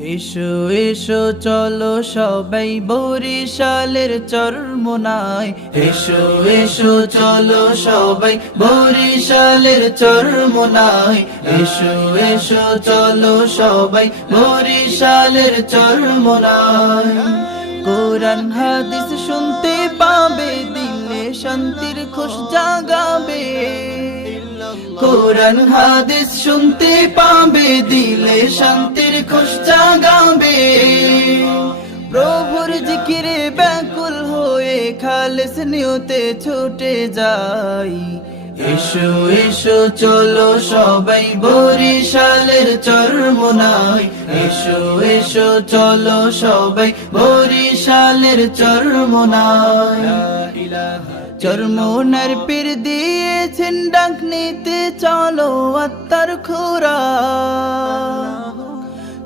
এসো এসো চলো সবাই বরিশালের চরমোনাই। এসো এসো চলো সবাই বরিশালের চরমোনাই। এসো এসো চলো সবাই বরিশালের চরমোনাই। কোরআন হাদিস শুনতে পাবে, দিলে শান্তির খুশ জাগাবে। কোরআন হাদিস শুনতে পাবে, দিলে শান্তির খুশ জাগাবে। প্রভুর জিকিরে ব্যাকুল হয়ে খালেস নিয়তে ছুটে যাই। এসো এসো চলো সবাই বরিশালের চরমোনাই। এসো এসো চলো সবাই বরিশালের চরমোনাই। চরমোনার পীর দিয়েছেন ডাক, নিতে চলো আত্মার খোরা।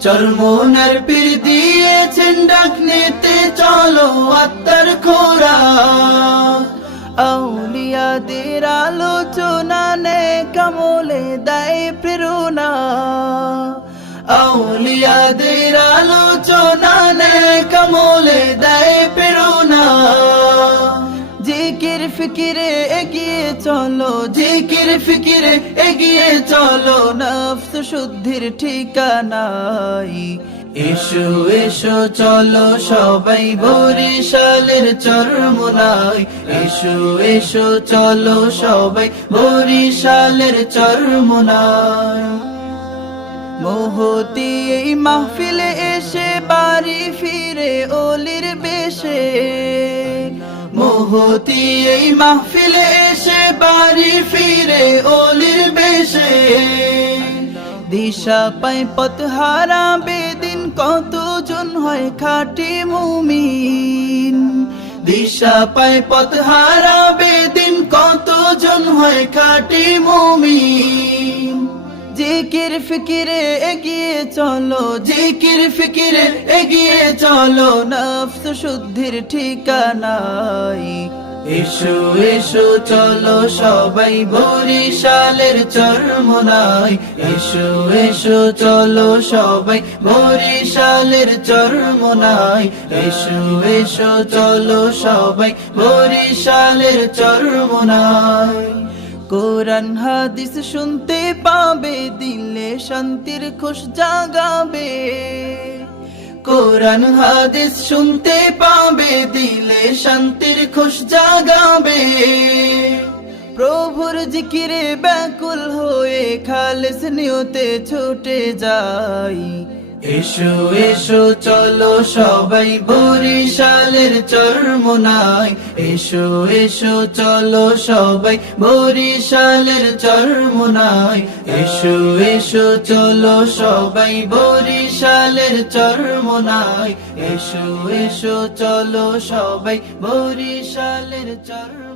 চরমোনার পীর দিয়েছেন ডাক, নিতে চলো আত্মার খোরা। আউলিয়াদের আলোচনা নে কামলে দেয় প্রেরণা। আউলিয়াদের আলোচনা নে কামলে দেয় প্রেরণা। জিকির ফিকিরে এগিয়ে চলো, জিকির ফিকিরে এগিয়ে চলো, নফস শুদ্ধির ঠিকানাই। এসো এসো চলো সবাই বরিশালের চরমোনাই। এসো এসো চলো সবাই বরিশালের চরমোনাই। মহতী এই মাহফিলে এসে বাড়ি ফিরে ওলির বেশে। মহতী এই মাহফিলে এসে বাড়ি ফিরে ওলির বেশে। দিশা পায় পথ হারা বেদিন, কতজন হয় খাঁটি মুমিন। দিশা পায় পথ হারা বেদিন, কতজন হয় খাঁটি মুমিন। জিকির ফিকিরে এগিয়ে চলো, জিকির ফিকিরে এগিয়ে চলো, নফস শুদ্ধির ঠিকানাই। এসো এসো চলো সবাই বরিশালের চরমোনাই। এসো এসো চলো সবাই বরিশালের চরমোনাই। এসো এসো চলো সবাই বরিশালের চরমোনাই। কোরআন হাদিস শুনতে পাবে, দিলে শান্তির খুশ জাগাবে। কোরআন হাদিস শুনতে পাবে, দিলে শান্তির খুশ জাগাবে। প্রভুর জিকিরে ব্যাকুল হয়ে খালেস নিয়তে ছুটে যাই। এসো এসো চলো সবাই বরিশালের চরমোনাই। এসো এসো চলো সবাই বরিশালের চরমোনাই। এসো এসো চলো সবাই বরিশালের চরমোনাই। এসো এসো চলো সবাই বরিশালের চরমোনাই।